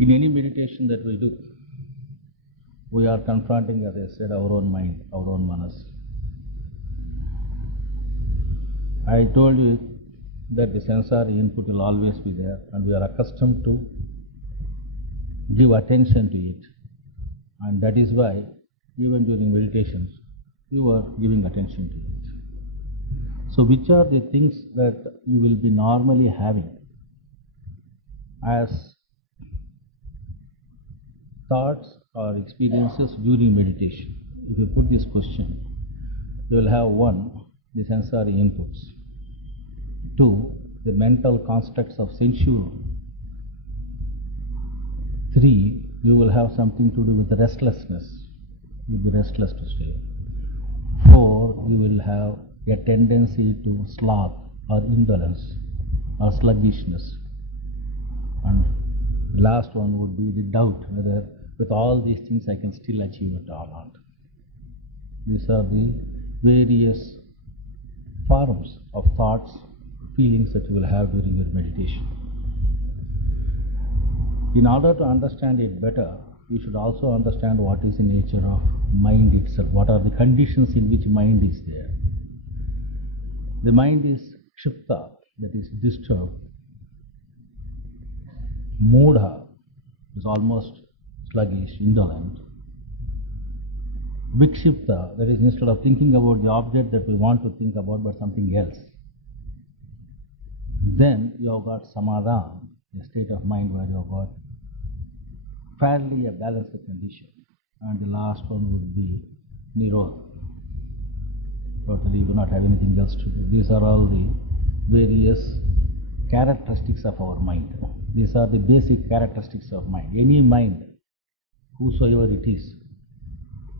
In any meditation that we do, we are confronting, as I said, our own mind, our own manas. I told you that the sensory input will always be there, and we are accustomed to give attention to it, and that is why even during meditations you are giving attention to it. So which are the things that you will be normally having as thoughts or experiences during meditation? If you put this question, you will have 1, the sensory inputs, 2, the mental constructs of sensual, 3, you will have something to do with restlessness, you will be restless to stay, 4, you will have a tendency to sloth or indolence or sluggishness, and the last one would be the doubt whether with all these things I can still achieve it or not. These are the various forms of thoughts, feelings that you will have during your meditation. In order to understand it better, you should also understand what is the nature of mind itself, what are the conditions in which mind is there. The mind is kshipta, that is disturbed. Mudha is almost sluggish, indolent. Vikshipta, that is instead of thinking about the object that we want to think about, but something else. Then you have got samadhana, a state of mind where you have got fairly a balanced condition. And the last one would be nirodha. Totally you do not have anything else to do. These are all the various characteristics of our mind. These are the basic characteristics of mind. Any mind, whosoever it is,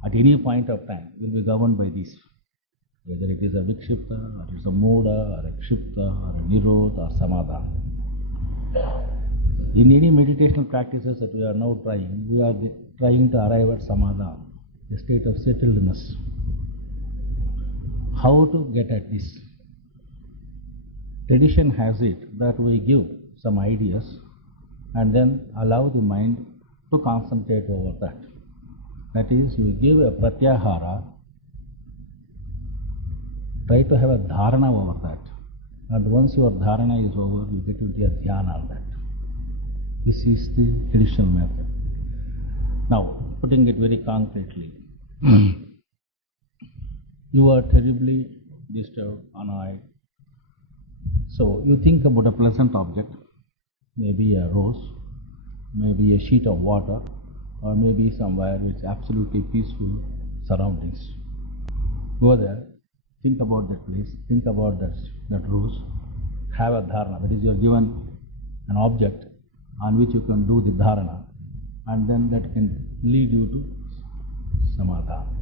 at any point of time will be governed by this. Whether it is a vikshipta, or it is a mudha, or a kshipta, or a nirodha, or samadhana. In any meditational practices that we are now trying, we are trying to arrive at samadhana, a state of settledness. How to get at this? Tradition has it that we give some ideas and then allow the mind to concentrate over that. That is, you give a pratyahara, try to have a dharana over that, and once your dharana is over, you get into a dhyana on that. This is the traditional method. Now, putting it very concretely, you are terribly disturbed, annoyed. So you think about a pleasant object, maybe a rose, maybe a sheet of water, or maybe somewhere with absolutely peaceful surroundings. Go there, think about that place, think about that rose, have a dharana, that is, you are given an object on which you can do the dharana, and then that can lead you to samadhana.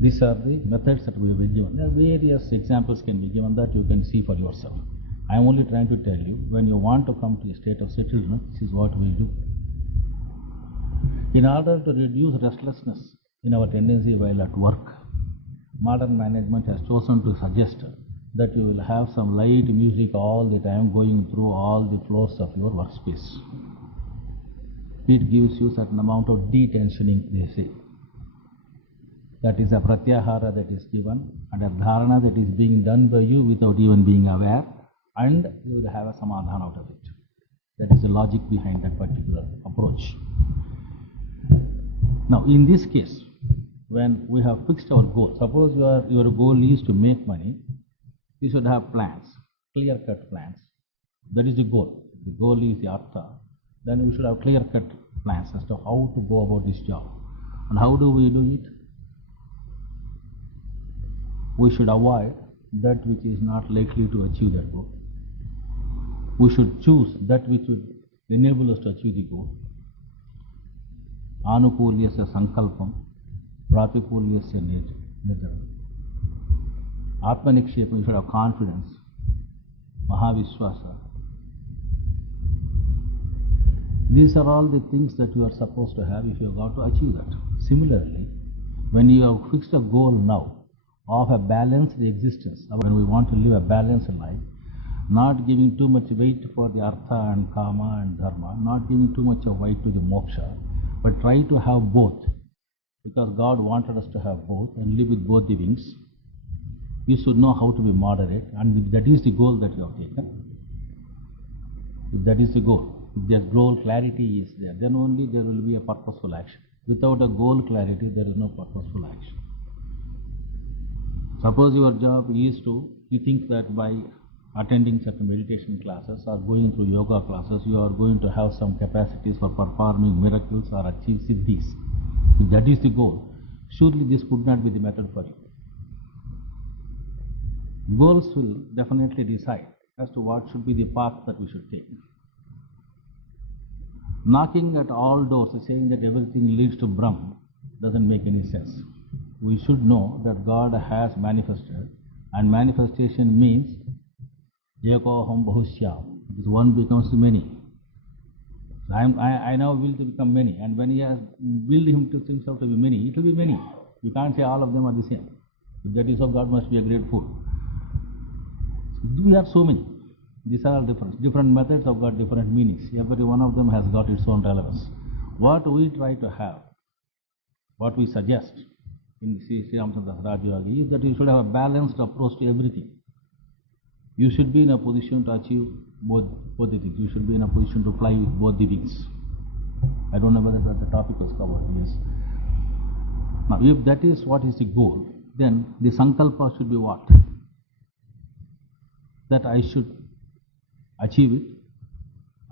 These are the methods that we have been given. There are various examples can be given that you can see for yourself. I am only trying to tell you, when you want to come to a state of settledness, this is what we do. In order to reduce restlessness in our tendency while at work, modern management has chosen to suggest that you will have some light music all the time going through all the floors of your workspace. It gives you certain amount of detensioning, they say. That is a pratyahara that is given, and a dharana that is being done by you without even being aware, and you will have a samadhana out of it. That is the logic behind that particular approach. Now, in this case, when we have fixed our goal, suppose your goal is to make money, you should have plans, clear-cut plans. That is the goal. The goal is the artha. Then we should have clear-cut plans as to how to go about this job. And how do we do it? We should avoid that which is not likely to achieve that goal. We should choose that which would enable us to achieve the goal. Anukulyasya sankalpam, pratikulyasya nidram. Atmanikshepam, you should have confidence. Mahaviswasa. These are all the things that you are supposed to have if you have got to achieve that. Similarly, when you have fixed a goal now of a balanced existence, when we want to live a balanced life, not giving too much weight for the artha and kama and dharma, not giving too much of weight to the moksha, but try to have both, because God wanted us to have both and live with both the wings. You should know how to be moderate, and if that is the goal that you have taken, if that is the goal, if that goal clarity is there, then only there will be a purposeful action. Without a goal clarity, there is no purposeful action. Suppose your job is you think that by attending certain meditation classes or going through yoga classes, you are going to have some capacities for performing miracles or achieve siddhis. If that is the goal, surely this could not be the method for you. Goals will definitely decide as to what should be the path that we should take. Knocking at all doors, saying that everything leads to Brahm, doesn't make any sense. We should know that God has manifested, and manifestation means Ekoham Bahusyam. This one becomes many. I now will to become many, and when he has willed himself to be many, it will be many. You can't say all of them are the same. If that is so, God must be a great fool. We have so many. These are all different. Different methods have got different meanings. Every one of them has got its own relevance. What we try to have, what we suggest in Sri Ramchandra's Raj Yoga is that you should have a balanced approach to everything. You should be in a position to achieve both the things. You should be in a position to fly with both the wings. I don't know whether the topic was covered. Yes. Now, if that is what is the goal, then the sankalpa should be what? That I should achieve it,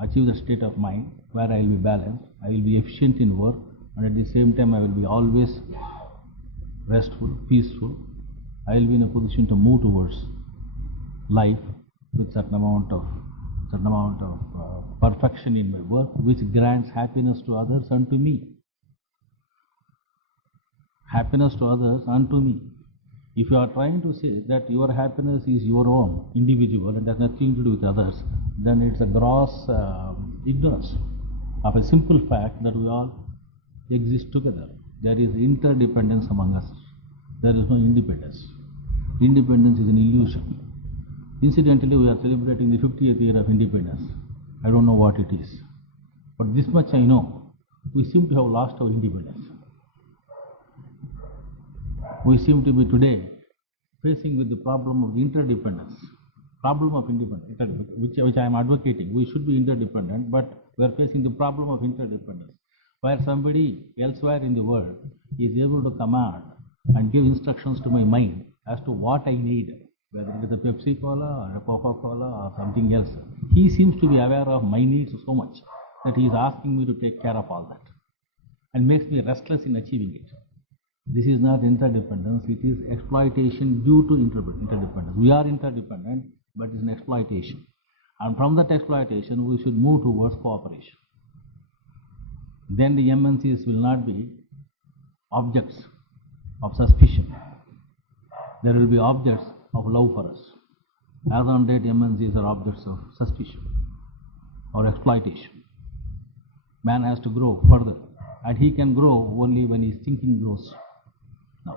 achieve the state of mind where I will be balanced, I will be efficient in work, and at the same time I will be always restful, peaceful. I will be in a position to move towards life with certain amount of perfection in my work, which grants happiness to others and to me. Happiness to others and to me. If you are trying to say that your happiness is your own, individual, and has nothing to do with others, then it's a gross ignorance of a simple fact that we all exist together. There is interdependence among us. There is no independence. Independence is an illusion. Incidentally, we are celebrating the 50th year of independence. I don't know what it is. But this much I know. We seem to have lost our independence. We seem to be today facing with the problem of interdependence, problem of independence, which I am advocating. We should be interdependent, but we are facing the problem of interdependence, where somebody elsewhere in the world is able to command and give instructions to my mind as to what I need, whether it is a Pepsi Cola or a Coca-Cola or something else. He seems to be aware of my needs so much that he is asking me to take care of all that and makes me restless in achieving it. This is not interdependence, it is exploitation due to interdependence. We are interdependent, but it is an exploitation. And from that exploitation, we should move towards cooperation. Then the MNCs will not be objects of suspicion. There will be objects of love for us. As on date, MNCs are objects of suspicion or exploitation. Man has to grow further, and he can grow only when his thinking grows. Now,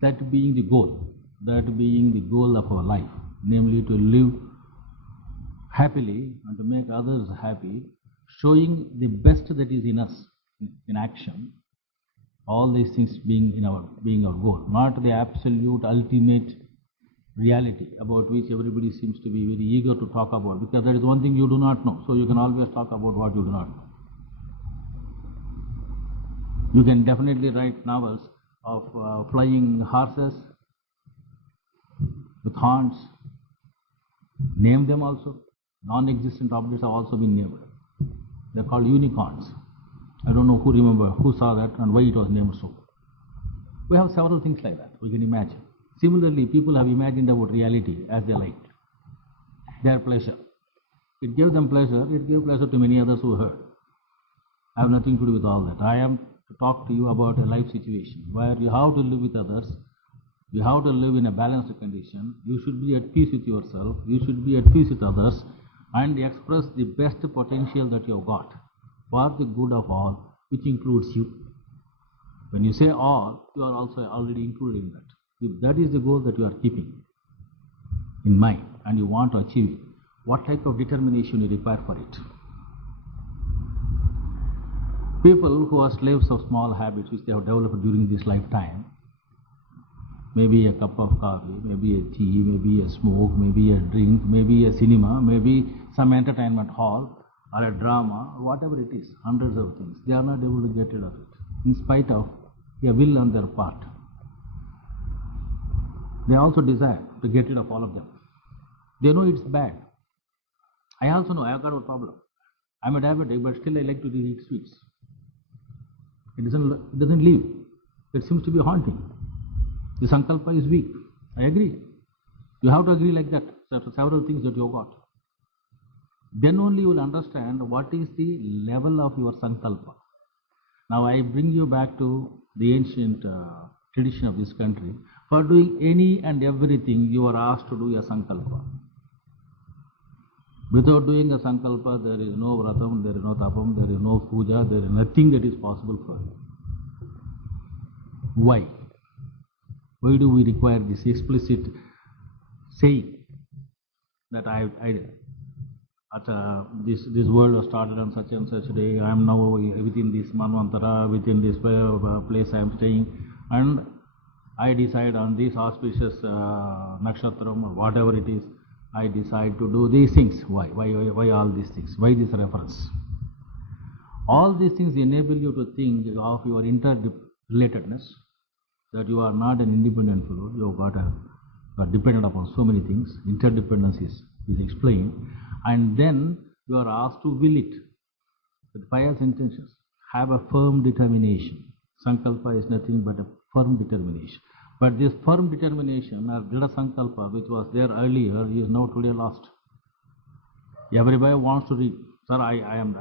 that being the goal of our life, namely to live happily and to make others happy, showing the best that is in us in action, all these things being our goal, not the absolute ultimate reality about which everybody seems to be very eager to talk about, because that is one thing you do not know, so you can always talk about what you do not know. You can definitely write novels of flying horses with horns, name them also. Non-existent objects have also been named. They are called unicorns. I don't know who saw that and why it was named so. We have several things like that we can imagine. Similarly, people have imagined about reality as they liked. Their pleasure. It gave them pleasure, it gave pleasure to many others who heard. I have nothing to do with all that. I am to talk to you about a life situation where you have to live with others, you have to live in a balanced condition, you should be at peace with yourself, you should be at peace with others, and express the best potential that you have got for the good of all, which includes you. When you say all, you are also already included in that. If that is the goal that you are keeping in mind and you want to achieve it, what type of determination you require for it. People who are slaves of small habits which they have developed during this lifetime, maybe a cup of coffee, maybe a tea, maybe a smoke, maybe a drink, maybe a cinema, maybe some entertainment hall or a drama, whatever it is, hundreds of things, they are not able to get rid of it, in spite of a will on their part. They also desire to get rid of all of them. They know it's bad. I also know I have got a problem. I'm a diabetic, but still I like to eat sweets. It doesn't leave. It seems to be haunting. The sankalpa is weak. I agree. You have to agree like that. There are several things that you have got. Then only you will understand what is the level of your sankalpa. Now I bring you back to the ancient tradition of this country. For doing any and everything, you are asked to do a sankalpa. Without doing a sankalpa, there is no vratam, there is no tapam, there is no puja, there is nothing that is possible for you. Why? Why do we require this explicit saying that this world was started on such and such day, I am now within this manvantara, within this place I am staying, and I decide on this auspicious nakshatram or whatever it is, I decide to do these things. Why all these things? Why this reference? All these things enable you to think of your interrelatedness, that you are not an independent fellow, you are dependent upon so many things. Interdependence is explained, and then you are asked to will it with pious intentions. Have a firm determination. Sankalpa is nothing but a firm determination. But this firm determination or Dhrida Sankalpa, which was there earlier, is now today lost. Everybody wants to read. Sir, I am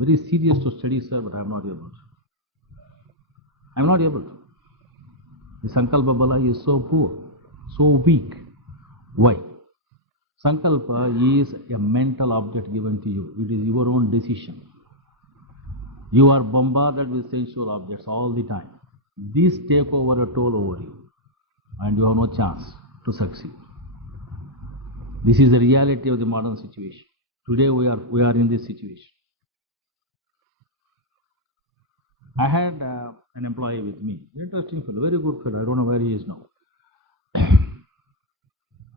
very serious to study, sir, but I am not able to. I am not able to. The Sankalpa Bala is so poor, so weak. Why? Sankalpa is a mental object given to you. It is your own decision. You are bombarded with sensual objects all the time. These take over a toll over you, and you have no chance to succeed. This is the reality of the modern situation. Today we are in this situation. I had an employee with me, interesting fellow, very good fellow. I don't know where he is now.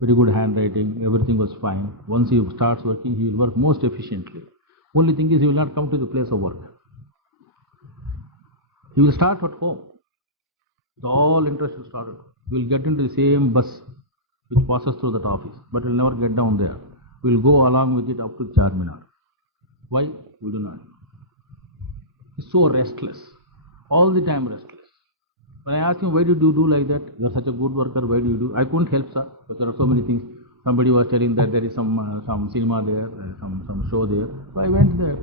Very good handwriting, everything was fine. Once he starts working, he will work most efficiently. Only thing is, he will not come to the place of work. He will start at home. With all interest will start. He will get into the same bus which passes through that office, but he will never get down there. We will go along with it up to Charminar. Why? We do not know. He is so restless, all the time restless. When I asked him, why did you do like that? You are such a good worker, why do you do? I couldn't help, sir, because there are so many things. Somebody was telling that there is some cinema there, some show there. So I went there.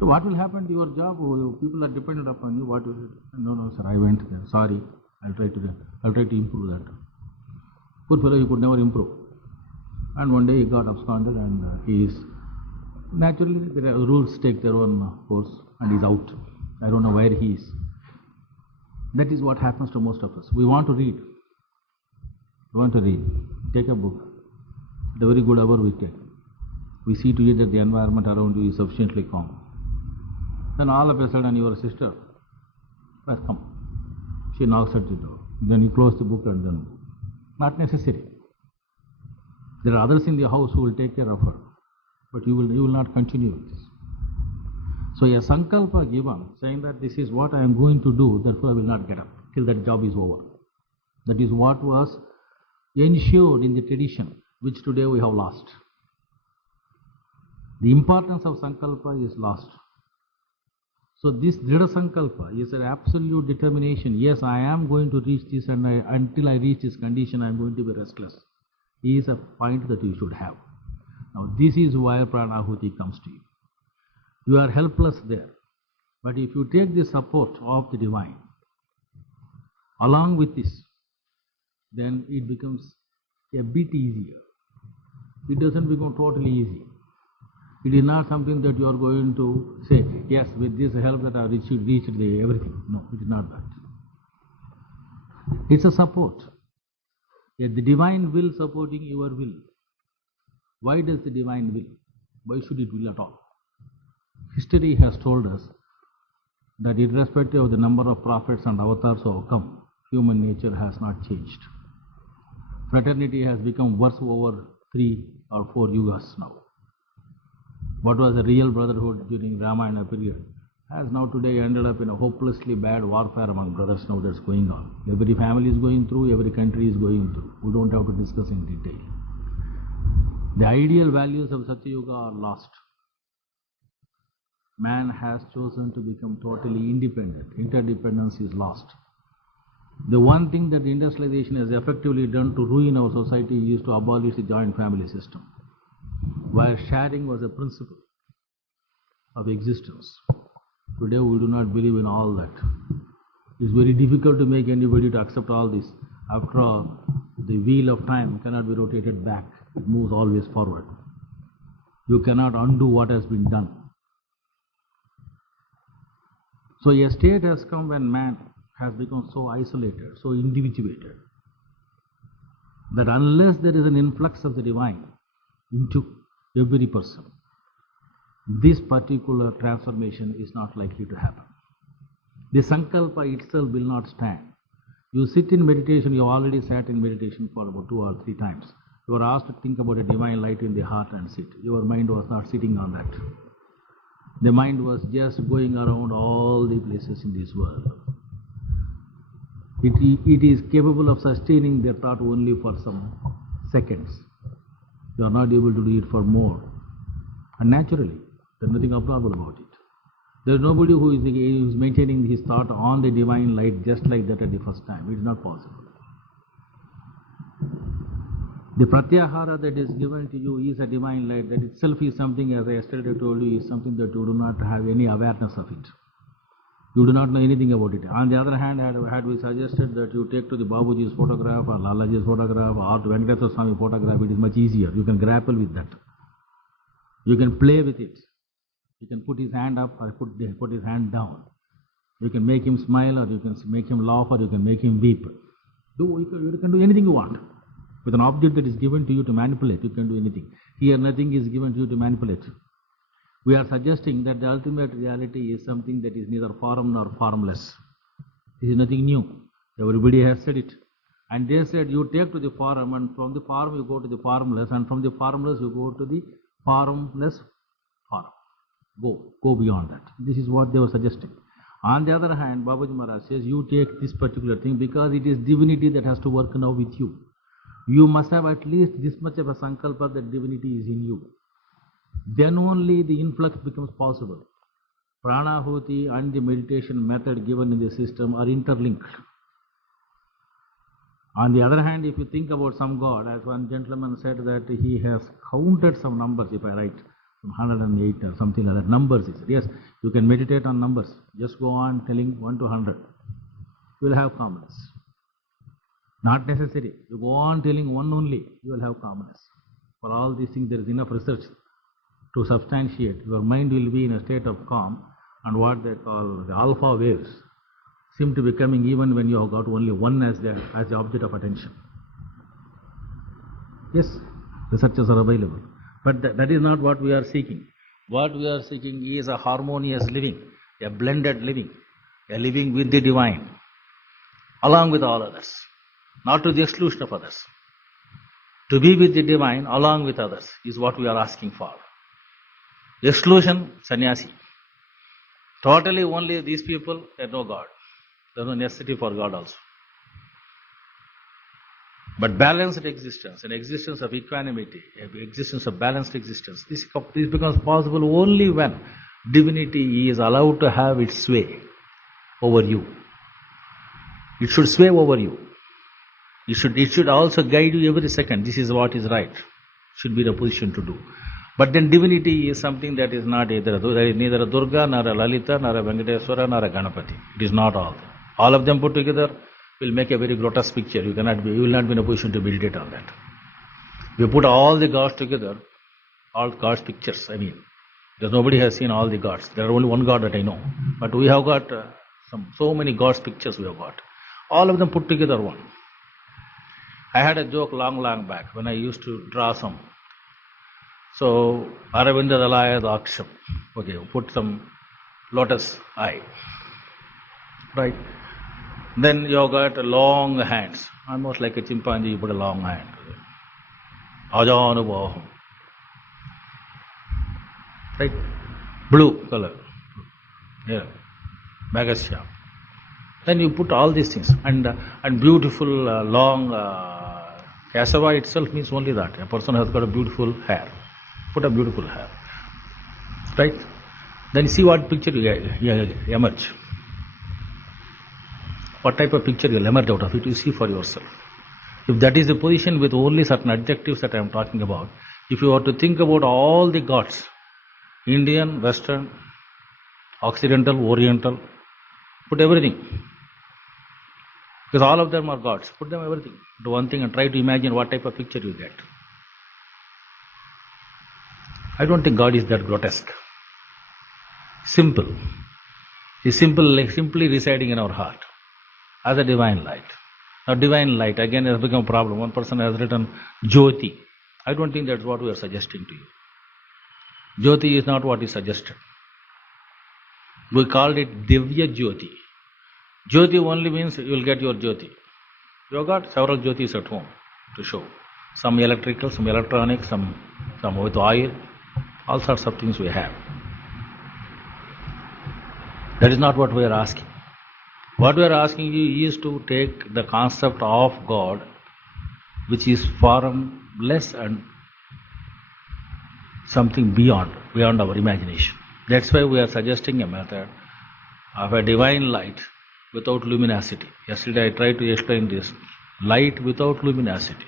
So what will happen to your job? People are dependent upon you. What will it? No, sir, I went there. Sorry, I'll try to improve that. Poor fellow, he could never improve. And one day he got absconded, and he is naturally the rules take their own course, and he's out. I don't know where he is. That is what happens to most of us. We want to read. Take a book. At a very good hour we take. We see to it that the environment around you is sufficiently calm. Then all of a sudden your sister has come. She knocks at the door. Then you close the book and then. Not necessary. There are others in the house who will take care of her. But you will not continue with this. So a sankalpa given, saying that this is what I am going to do, therefore I will not get up till that job is over. That is what was ensured in the tradition, which today we have lost. The importance of sankalpa is lost. So this Dhrida Sankalpa is an absolute determination. Yes, I am going to reach this, and until I reach this condition, I am going to be restless. Is a point that you should have. Now this is where Pranahuti comes to you. You are helpless there. But if you take the support of the divine, along with this, then it becomes a bit easier. It doesn't become totally easy. It is not something that you are going to say, yes, with this help that I have reached everything. No, it is not that. It's a support. The divine will supporting your will. Why does the divine will? Why should it will at all? History has told us that irrespective of the number of prophets and avatars who have come, human nature has not changed. Fraternity has become worse over 3 or 4 yugas now. What was a real brotherhood during Ramayana period has now today ended up in a hopelessly bad warfare among brothers now that's going on. Every family is going through, every country is going through. We don't have to discuss in detail. The ideal values of Satya Yuga are lost. Man has chosen to become totally independent. Interdependence is lost. The one thing that industrialization has effectively done to ruin our society is to abolish the joint family system, where sharing was a principle of existence. Today we do not believe in all that. It's very difficult to make anybody to accept all this. After all, the wheel of time cannot be rotated back. It moves always forward. You cannot undo what has been done. So a state has come when man has become so isolated, so individuated, that unless there is an influx of the divine into every person, this particular transformation is not likely to happen. The sankalpa itself will not stand. You sit in meditation, you already sat in meditation for about 2 or 3 times. You were asked to think about a divine light in the heart and sit. Your mind was not sitting on that. The mind was just going around all the places in this world. It is capable of sustaining their thought only for some seconds. You are not able to do it for more. And naturally, there is nothing abnormal about it. There is nobody who is maintaining his thought on the divine light just like that at the first time. It is not possible. The pratyahara that is given to you is a divine light. That itself is something, as I yesterday told you, is something that you do not have any awareness of it. You do not know anything about it. On the other hand, had we suggested that you take to the Babuji's photograph or Lalaji's photograph or the Venkateswara Swami photograph, it is much easier. You can grapple with that. You can play with it. You can put his hand up or put his hand down. You can make him smile, or you can make him laugh, or you can make him weep. You can do anything you want. With an object that is given to you to manipulate, you can do anything. Here nothing is given to you to manipulate. We are suggesting that the ultimate reality is something that is neither form nor formless. This is nothing new. Everybody has said it. And they said you take to the form, and from the form you go to the formless, and from the formless you go to the formless form. Go beyond that. This is what they were suggesting. On the other hand, Babaji Maharaj says you take this particular thing because it is divinity that has to work now with you. You must have at least this much of a sankalpa that divinity is in you. Then only the influx becomes possible. Pranahuti and the meditation method given in the system are interlinked. On the other hand, if you think about some god, as one gentleman said that he has counted some numbers, if I write, 108 or something like that, numbers. Yes, you can meditate on numbers. Just go on telling 1 to 100. You will have calmness. Not necessary. You go on telling 1 only, you will have calmness. For all these things, there is enough research to substantiate. Your mind will be in a state of calm, and what they call the alpha waves seem to be coming even when you have got only 1 as the object of attention. Yes, researches are available. But that is not what we are seeking. What we are seeking is a harmonious living, a blended living, a living with the divine, along with all others, not to the exclusion of others. To be with the divine along with others is what we are asking for. Exclusion, sannyasi. Totally only these people, there is no God. There is no necessity for God also. But balanced existence, an existence of equanimity, an existence of balanced existence, this becomes possible only when divinity is allowed to have its sway over you. It should sway over you. It should also guide you every second. This is what is right. Should be the position to do. But then divinity is something that is not either. There is neither a Durga, nor a Lalita, nor a Venkateswara, nor a Ganapati. It is not all. All of them put together will make a very grotesque picture. You will not be in a position to meditate on that. We put all the gods together, all gods' pictures, because nobody has seen all the gods. There are only one God that I know. But we have got so many gods' pictures we have got. All of them put together one. I had a joke long back when I used to draw some So, Aravinda Dalaya Daksham. Okay, put some lotus eye. Right? Then you got long hands, almost like a chimpanzee, you put a long hand. Ajanubaham. Right? Blue color. Yeah. Magasya. Then you put all these things. And beautiful long cassava itself means only that. A person has got a beautiful hair. Put a beautiful hair. Right? Then see what picture you emerge. What type of picture you will emerge out of it, you see for yourself. If that is the position with only certain adjectives that I am talking about, if you were to think about all the gods, Indian, Western, Occidental, Oriental, put everything. Because all of them are gods. Put them everything. Do one thing and try to imagine what type of picture you get. I don't think God is that grotesque. Simple. He's simply residing in our heart as a divine light. Now, divine light again has become a problem. One person has written Jyoti. I don't think that's what we are suggesting to you. Jyoti is not what is suggested. We called it Divya Jyoti. Jyoti only means you will get your Jyoti. You have got several Jyotis at home to show. Some electrical, some electronic, some with oil, all sorts of things we have. That is not what we are asking. What we are asking you is to take the concept of God, which is formless and something beyond our imagination. That's why we are suggesting a method of a divine light without luminosity. Yesterday I tried to explain this. Light without luminosity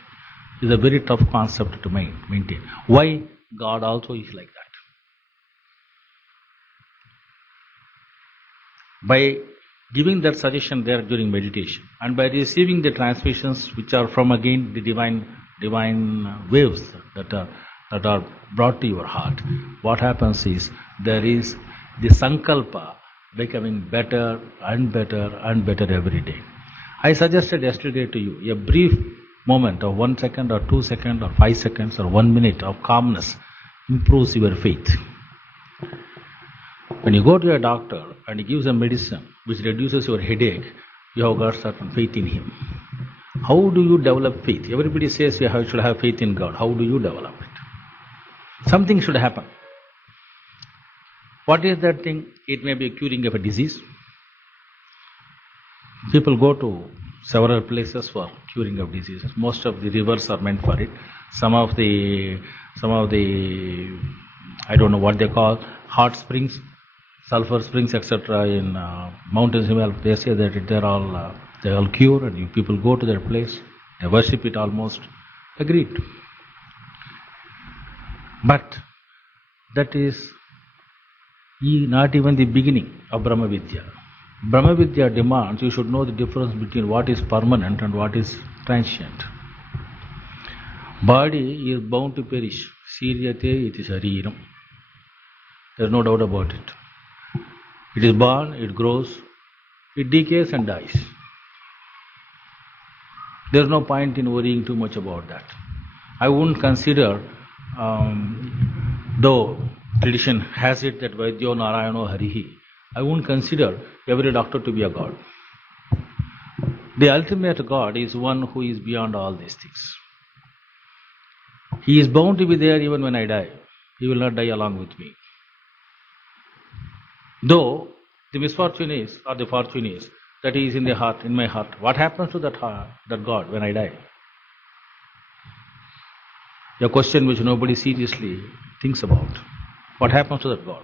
is a very tough concept to maintain. Why? God also is like that. By giving that suggestion there during meditation and by receiving the transmissions which are from again the divine waves that are brought to your heart, what happens is there is the sankalpa becoming better and better and better every day. I suggested yesterday to you a brief moment of 1 second or 2 seconds or 5 seconds or 1 minute of calmness improves your faith. When you go to a doctor and he gives a medicine which reduces your headache, you have got certain faith in him. How do you develop faith? Everybody says you should have faith in God. How do you develop it? Something should happen. What is that thing? It may be a curing of a disease. People go to several places for curing of diseases. Most of the rivers are meant for it. Some of the I don't know what they call hot springs, sulfur springs, etc. in mountains. They say that they're all cure, and people go to their place. They worship it almost. Agreed. But that is not even the beginning of Brahma Vidya. Brahma Vidya demands you should know the difference between what is permanent and what is transient. Body is bound to perish. Siryate iti shariram. There is no doubt about it. It is born, it grows, it decays and dies. There is no point in worrying too much about that. I wouldn't consider, though tradition has it that Vaidyo Narayano Harihi, I wouldn't consider every doctor to be a god. The ultimate God is one who is beyond all these things. He is bound to be there even when I die. He will not die along with me. Though the misfortune is, or the fortune is, that He is in the heart, in my heart. What happens to that heart, that God, when I die? A question which nobody seriously thinks about. What happens to that God?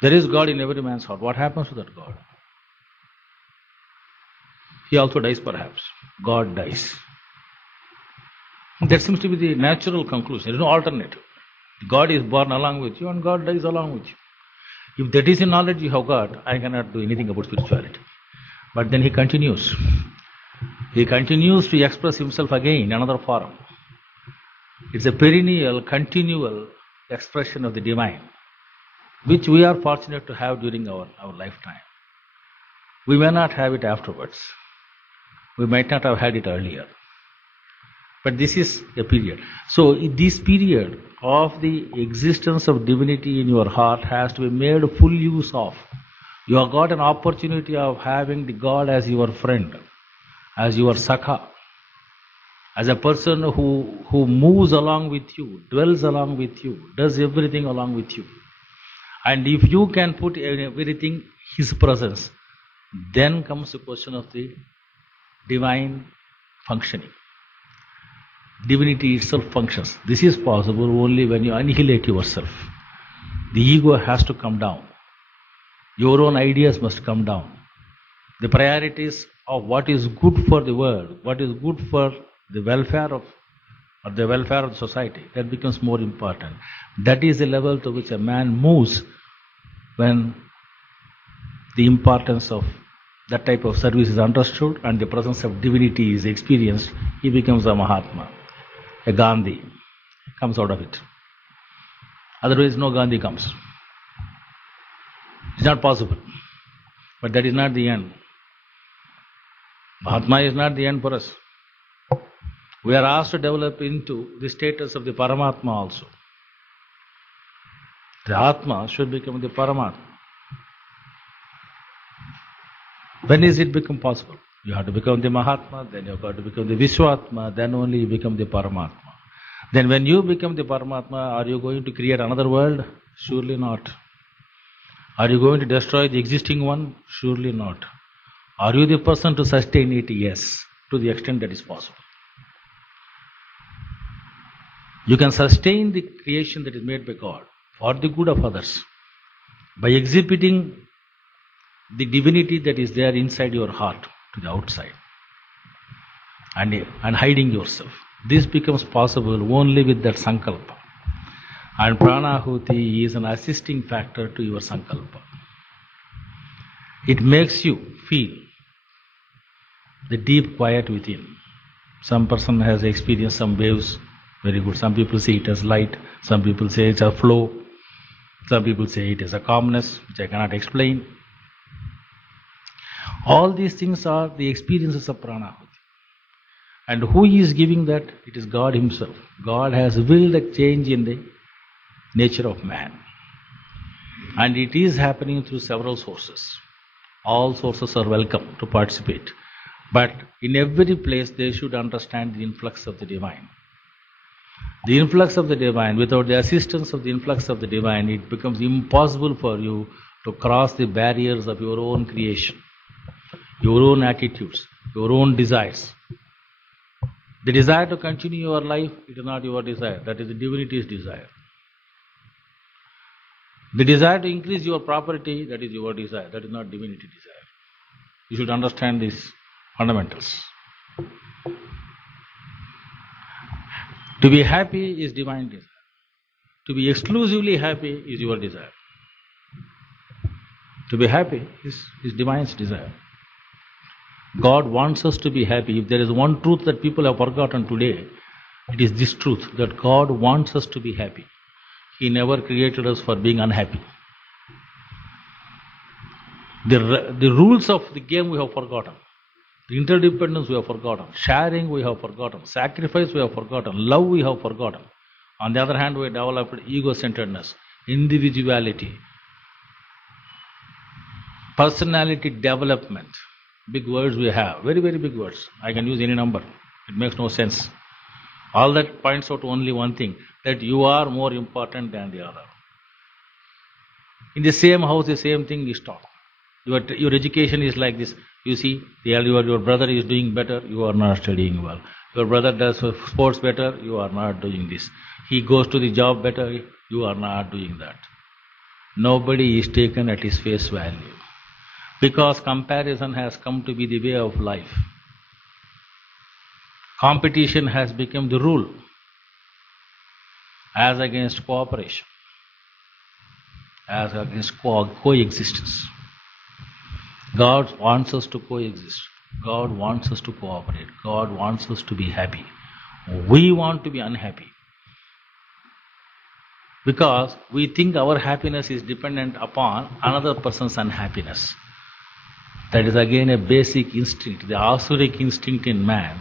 There is God in every man's heart. What happens to that God? He also dies perhaps. God dies. That seems to be the natural conclusion. There is no alternative. God is born along with you and God dies along with you. If that is the knowledge you have got, I cannot do anything about spirituality. But then he continues. He continues to express himself again in another form. It's a perennial, continual expression of the divine, which we are fortunate to have during our lifetime. We may not have it afterwards. We might not have had it earlier. But this is a period. So this period of the existence of divinity in your heart has to be made full use of. You have got an opportunity of having the God as your friend, as your sakha, as a person who moves along with you, dwells along with you, does everything along with you. And if you can put everything His presence, then comes the question of the divine functioning. Divinity itself functions. This is possible only when you annihilate yourself. The ego has to come down. Your own ideas must come down. The priorities of what is good for the world, what is good for the welfare of the society, that becomes more important. That is the level to which a man moves when the importance of that type of service is understood and the presence of divinity is experienced. He becomes a Mahatma, a Gandhi comes out of it. Otherwise no Gandhi comes. It's not possible. But that is not the end. Mahatma is not the end for us. We are asked to develop into the status of the Paramatma also. The Atma should become the Paramatma. When is it become possible? You have to become the Mahatma, then you have got to become the Vishwatma, then only you become the Paramatma. Then when you become the Paramatma, are you going to create another world? Surely not. Are you going to destroy the existing one? Surely not. Are you the person to sustain it? Yes, to the extent that is possible. You can sustain the creation that is made by God for the good of others by exhibiting the divinity that is there inside your heart to the outside and hiding yourself. This becomes possible only with that sankalpa. And Pranahuti is an assisting factor to your sankalpa. It makes you feel the deep quiet within. Some person has experienced some waves, very good. Some people see it as light, some people say it's a flow, some people say it is a calmness, which I cannot explain. All these things are the experiences of Pranahuti. And who is giving that? It is God Himself. God has willed a change in the nature of man. And it is happening through several sources. All sources are welcome to participate. But in every place they should understand the influx of the divine. The influx of the divine, without the assistance of the influx of the divine, it becomes impossible for you to cross the barriers of your own creation, your own attitudes, your own desires. The desire to continue your life, it is not your desire, that is the divinity's desire. The desire to increase your property, that is your desire, that is not divinity desire. You should understand these fundamentals. To be happy is divine desire. To be exclusively happy is your desire. To be happy is divine's desire. God wants us to be happy. If there is one truth that people have forgotten today, it is this truth, that God wants us to be happy. He never created us for being unhappy. The rules of the game we have forgotten. The interdependence we have forgotten. Sharing we have forgotten. Sacrifice we have forgotten. Love we have forgotten. On the other hand, we have developed ego-centeredness, individuality, personality development. Big words we have, very, very big words. I can use any number. It makes no sense. All that points out only one thing, that you are more important than the other. In the same house, the same thing is taught. Your education is like this. You see, your brother is doing better, you are not studying well. Your brother does sports better, you are not doing this. He goes to the job better, you are not doing that. Nobody is taken at his face value. Because comparison has come to be the way of life. Competition has become the rule, as against cooperation, as against coexistence. God wants us to coexist. God wants us to cooperate. God wants us to be happy. We want to be unhappy. Because we think our happiness is dependent upon another person's unhappiness. That is again a basic instinct, the asuric instinct in man,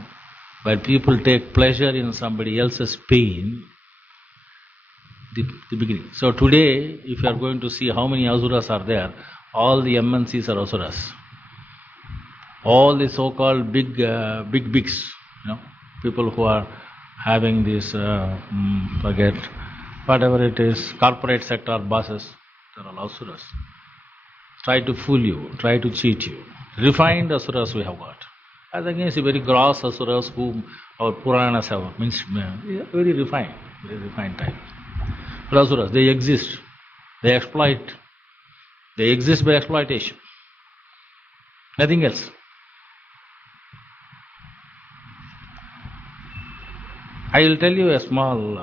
While people take pleasure in somebody else's pain, the beginning. So today, if you are going to see how many asuras are there, all the MNCs are asuras. All the so-called bigs, people who are having this, forget, whatever it is, corporate sector bosses, they are all asuras. Try to fool you, try to cheat you. Refined asuras we have got. As against the very gross asuras whom our Puranas have mentioned, very refined type. But asuras, they exist, they exploit, they exist by exploitation. Nothing else. I will tell you a small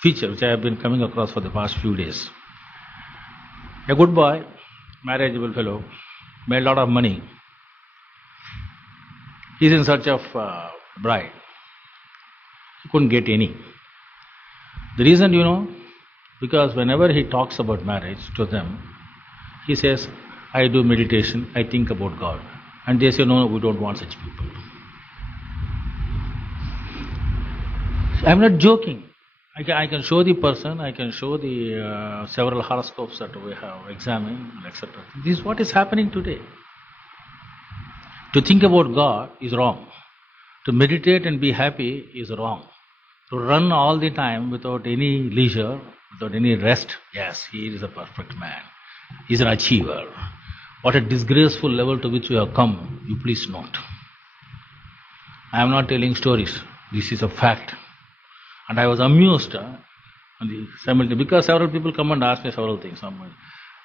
feature which I have been coming across for the past few days. A good boy, marriageable fellow, made a lot of money. He is in search of a bride. He couldn't get any. The reason, because whenever he talks about marriage to them, he says, I do meditation, I think about God. And they say, no, we don't want such people. I'm not joking. I can show the person, I can show the several horoscopes that we have examined, etc. This is what is happening today. To think about God is wrong. To meditate and be happy is wrong. To run all the time without any leisure, without any rest, yes, he is a perfect man. He is an achiever. What a disgraceful level to which you have come, you please note. I am not telling stories. This is a fact. And I was amused because several people come and ask me several things.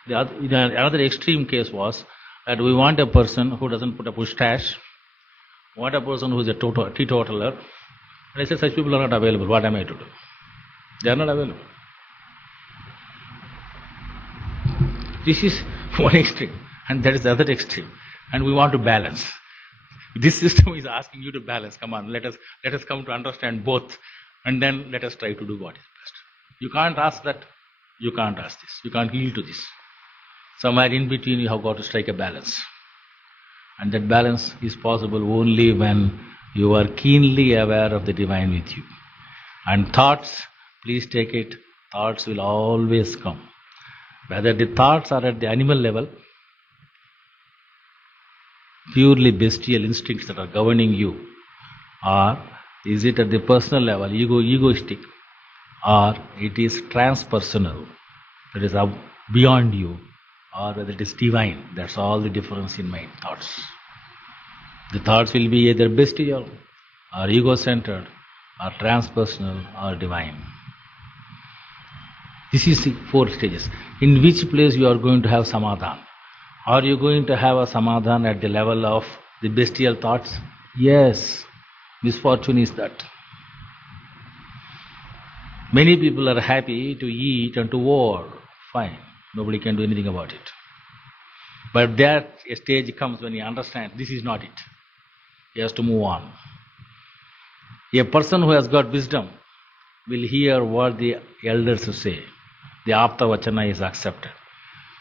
Another extreme case was that we want a person who doesn't put a mustache, want a person who is a teetotaler. And I said, such people are not available. What am I to do? They are not available. This is one extreme, and that is the other extreme. And we want to balance. This system is asking you to balance. Come on, let us come to understand both. And then let us try to do what is best. You can't ask that, you can't ask this, you can't yield to this. Somewhere in between you have got to strike a balance. And that balance is possible only when you are keenly aware of the divine with you. And thoughts, please take it, thoughts will always come. Whether the thoughts are at the animal level, purely bestial instincts that are governing you, or is it at the personal level, egoistic, or it is transpersonal, that is beyond you, or whether it is divine? That's all the difference in my thoughts. The thoughts will be either bestial, or ego-centered, or transpersonal, or divine. This is the 4 stages. In which place you are going to have samadhan? Are you going to have a samadhan at the level of the bestial thoughts? Yes. Misfortune is that. Many people are happy to eat and to war. Fine. Nobody can do anything about it. But that stage comes when he understands this is not it. He has to move on. A person who has got wisdom will hear what the elders say. The Apta Vachana is accepted.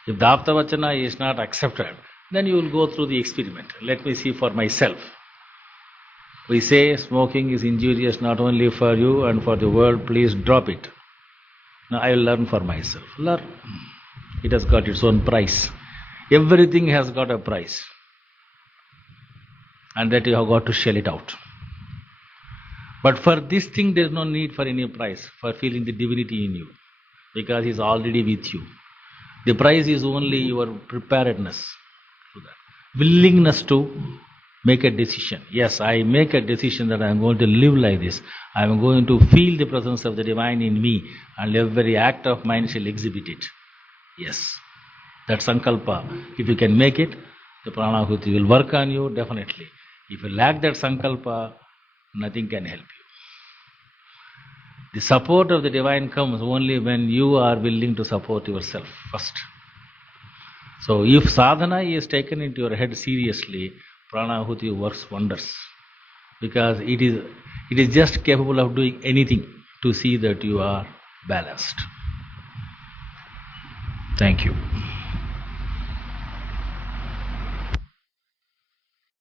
If the Apta Vachana is not accepted, then you will go through the experiment. Let me see for myself. We say smoking is injurious not only for you and for the world, please drop it. Now I will learn for myself. Learn. It has got its own price. Everything has got a price. And that you have got to shell it out. But for this thing there is no need for any price, for feeling the divinity in you. Because he is already with you. The price is only your preparedness to that. Willingness to make a decision. Yes, I make a decision that I am going to live like this. I am going to feel the presence of the divine in me, and every act of mine shall exhibit it. Yes, that sankalpa, if you can make it, the pranahuti will work on you definitely. If you lack that sankalpa, nothing can help you. The support of the divine comes only when you are willing to support yourself first. So if sadhana is taken into your head seriously, Pranahuti works wonders, because it is just capable of doing anything to see that you are balanced. Thank you.